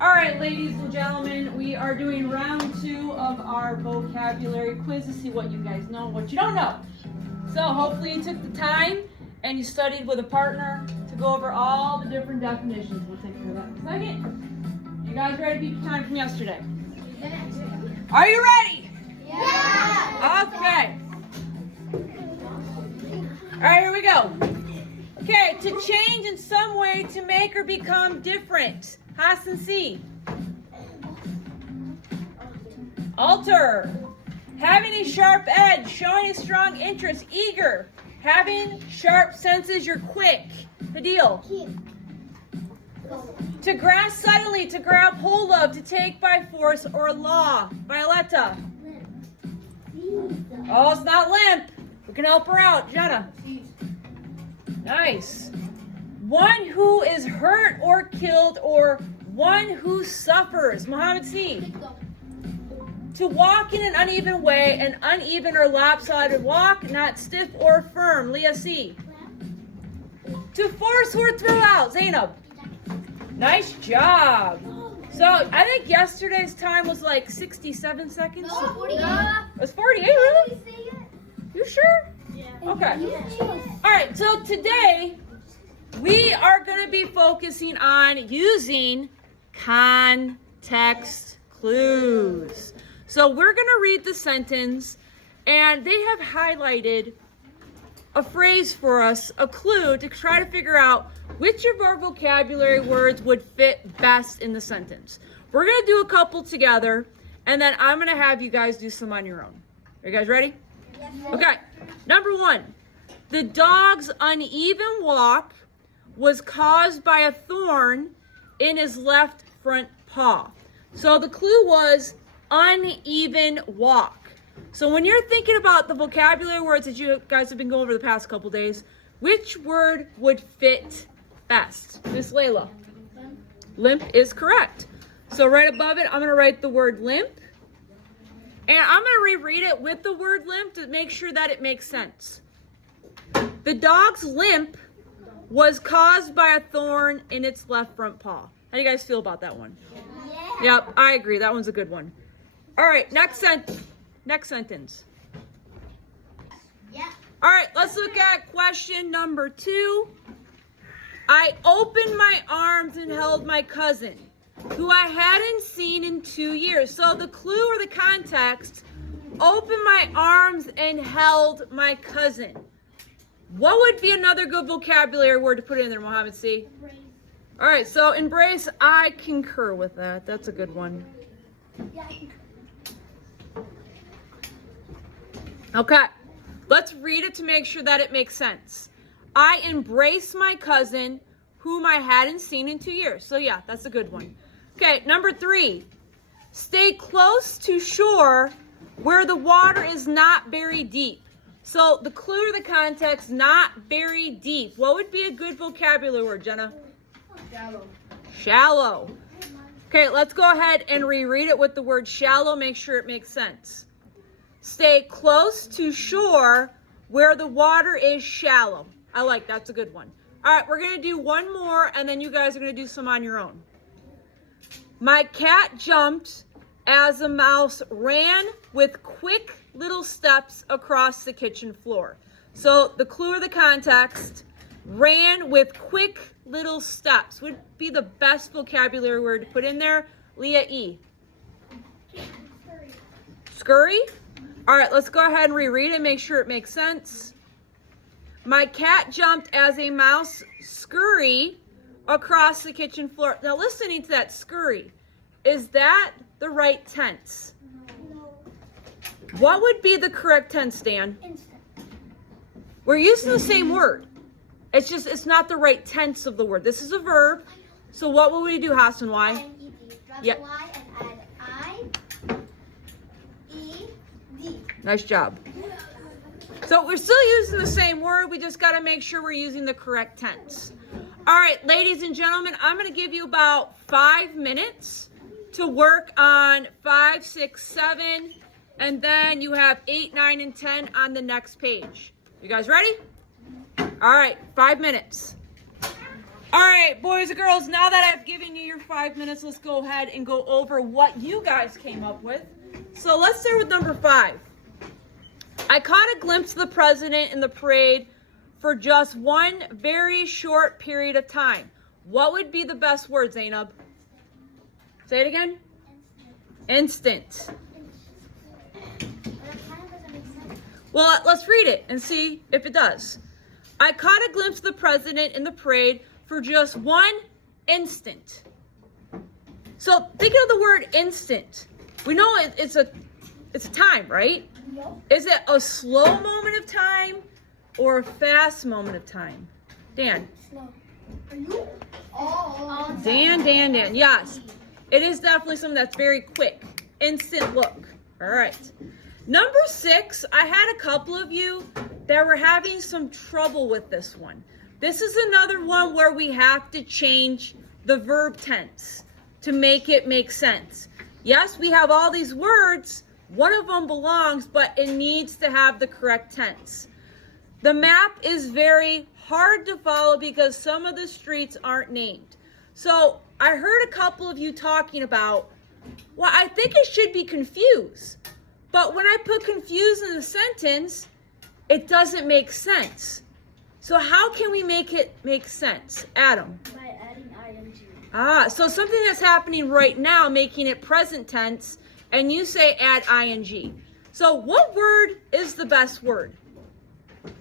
All right, ladies and gentlemen, we are doing round 2 of our vocabulary quiz to see what you guys know and what you don't know. So hopefully you took the time and you studied with a partner to go over all the different definitions. We'll take care of that in a second. You guys ready to beat the time from yesterday? Are you ready? Yeah! Okay. All right, here we go. Okay, to change in some way, to make or become different. Hassan C. Alter. Having a sharp edge, showing a strong interest, eager. Having sharp senses, you're quick. Hadil. To grasp suddenly, to grab hold of, to take by force or law. Violetta. Oh, it's not limp. We can help her out. Jenna. Nice. One who is hurt or killed, or one who suffers. Muhammad C. To walk in an uneven way, an uneven or lopsided walk, not stiff or firm. Leah C. To force or throw out. Zainab. Nice job. So I think yesterday's time was like 67 seconds. No, 48. It was 48, really? You sure? Yeah. Okay. All right, so today we are going to be focusing on using context clues. So we're going to read the sentence, and they have highlighted a phrase for us, a clue, to try to figure out which of our vocabulary words would fit best in the sentence. We're going to do a couple together, and then I'm going to have you guys do some on your own. Are you guys ready? Yes. Okay. Number 1. The dog's uneven walk was caused by a thorn in his left front paw. So the clue was uneven walk. So when you're thinking about the vocabulary words that you guys have been going over the past couple days, which word would fit best? Miss Layla. Limp is correct. So right above it, I'm going to write the word limp. And I'm going to reread it with the word limp to make sure that it makes sense. The dog's limp was caused by a thorn in its left front paw. How do you guys feel about that one? Yeah. Yep, I agree. That one's a good one. All right, next sentence. Yeah. All right, let's look at question number 2. I opened my arms and held my cousin, who I hadn't seen in 2 years. So the clue or the context, opened my arms and held my cousin. What would be another good vocabulary word to put in there, Mohammed C? All right, so embrace, I concur with that. That's a good one. Okay, let's read it to make sure that it makes sense. I embrace my cousin, whom I hadn't seen in 2 years. So yeah, that's a good one. Okay, number 3. Stay close to shore where the water is not very deep. So the clue or the context, not very deep. What would be a good vocabulary word, Jenna? Shallow. Shallow. Okay, let's go ahead and reread it with the word shallow. Make sure it makes sense. Stay close to shore where the water is shallow. I like that. That's a good one. All right, we're going to do one more, and then you guys are going to do some on your own. My cat jumped as a mouse ran with quick little steps across the kitchen floor. So the clue or the context, ran with quick little steps, would be the best vocabulary word to put in there. Leah E. Scurry. All right, let's go ahead and reread it, make sure it makes sense. My cat jumped as a mouse scurry across the kitchen floor. Now listening to that scurry, is that the right tense? No. What would be the correct tense, Dan? Instant. We're using the same word. It's just, it's not the right tense of the word. This is a verb. So what will we do, Hassan? Why? I-N-E-D. Drop Yep. the Y and add I-E-D. Nice job. So we're still using the same word. We just got to make sure we're using the correct tense. All right, ladies and gentlemen, I'm going to give you about 5 minutes to work on 5, 6, 7, and then you have 8, 9, and 10 on the next page. You guys ready? All right, 5 minutes. All right, boys and girls, now that I've given you your 5 minutes, let's go ahead and go over what you guys came up with. So let's start with number 5. I caught a glimpse of the president in the parade for just one very short period of time. What would be the best word, Zainab? Say it again. Instant. Well, let's read it and see if it does. I caught a glimpse of the president in the parade for just one instant. So think of the word instant. We know it's a time, right? Nope. Is it a slow moment of time or a fast moment of time? Dan. Slow. Are you? Oh. Dan. Yes. It is definitely something that's very quick. Instant look. All right. Number 6, I had a couple of you that were having some trouble with this one. This is another one where we have to change the verb tense to make it make sense. Yes, we have all these words. One of them belongs, but it needs to have the correct tense. The map is very hard to follow because some of the streets aren't named. So I heard a couple of you talking about, well, I think it should be confused. But when I put confused in the sentence, it doesn't make sense. So how can we make it make sense? Adam. By adding ing. So something that's happening right now, making it present tense, and you say add ing. So what word is the best word?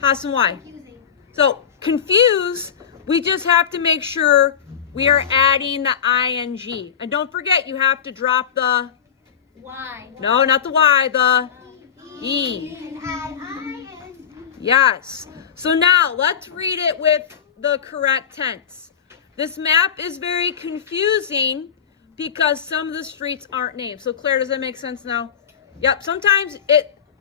Hassan, why? Confusing. So confuse, we just have to make sure we are adding the ing. And don't forget, you have to drop the, Why? no, not the y, the e. And add ing. Yes. So now let's read it with the correct tense. This map is very confusing because some of the streets aren't named. So Claire, does that make sense now? Yep. Sometimes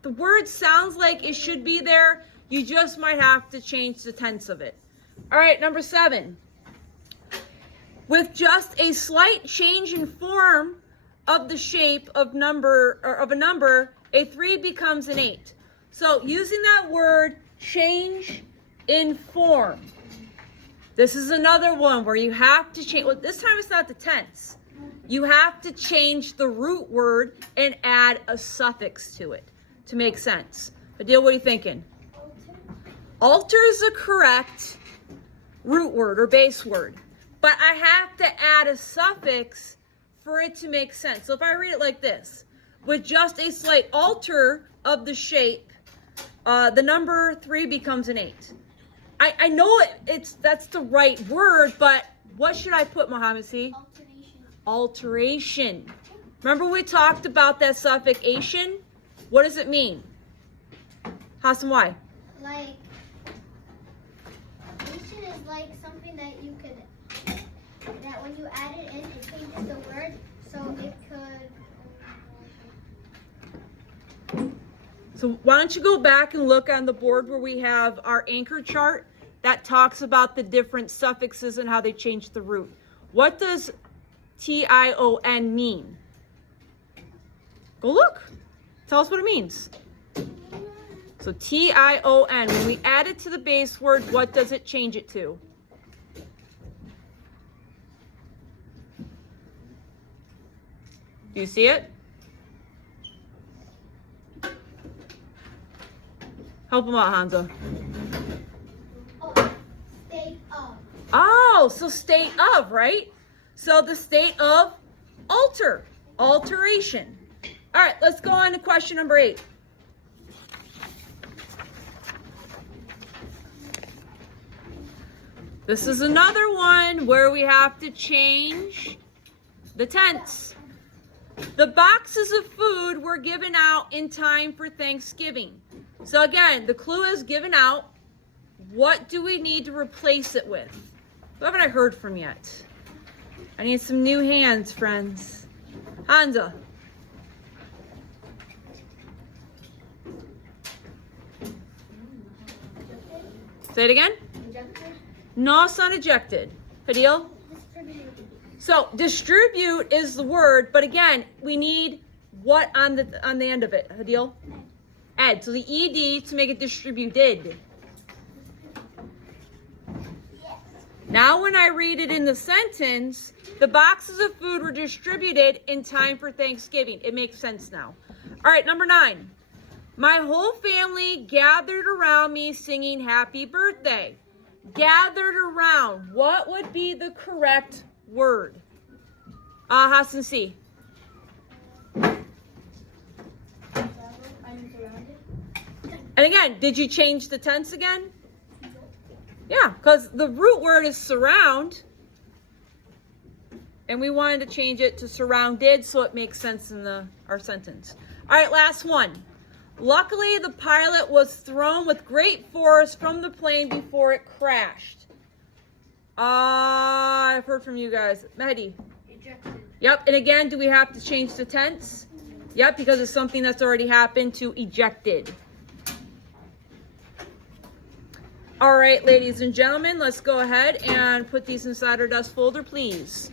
the word sounds like it should be there. You just might have to change the tense of it. All right, number 7. With just a slight change in form of the shape of a number, a 3 becomes an 8. So using that word, change in form. This is another one where you have to change. Well, this time it's not the tense. You have to change the root word and add a suffix to it to make sense. Adil, what are you thinking? Alter is a correct root word or base word, but I have to add a suffix for it to make sense. So if I read it like this, with just a slight alter of the shape, the number 3 becomes an 8. I know that's the right word, but what should I put, Mohammed C? Alteration. Remember we talked about that suffix ation? What does it mean? Hassan, why? Like, ation is like something that you could, that when you add it in, it changes the word, so it could. So why don't you go back and look on the board where we have our anchor chart that talks about the different suffixes and how they change the root. What does T-I-O-N mean? Go look. Tell us what it means. So T-I-O-N, when we add it to the base word, what does it change it to? Do you see it? Help him out, Hansa. State of. Oh, so state of, right? So the state of alter, alteration. All right, let's go on to question number 8. This is another one where we have to change the tense. The boxes of food were given out in time for Thanksgiving. So again, the clue is given out. What do we need to replace it with? Who haven't I heard from yet? I need some new hands, friends. Hansa. Say it again. No, it's not ejected. Hadil? So distribute is the word, but again, we need what on the end of it, Hadil? Ed. So the ed to make it distributed. Now when I read it in the sentence, the boxes of food were distributed in time for Thanksgiving. It makes sense now. All right, number 9. My whole family gathered around me singing happy birthday. Gathered around. What would be the correct word? Hassan C. And again, did you change the tense again? Yeah, because the root word is surround. And we wanted to change it to surrounded so it makes sense in our sentence. All right, last one. Luckily, the pilot was thrown with great force from the plane before it crashed. I've heard from you guys. Mehdi. Ejected. Yep, and again, do we have to change the tense? Yep, because it's something that's already happened to ejected. All right, ladies and gentlemen, let's go ahead and put these inside our dust folder, please.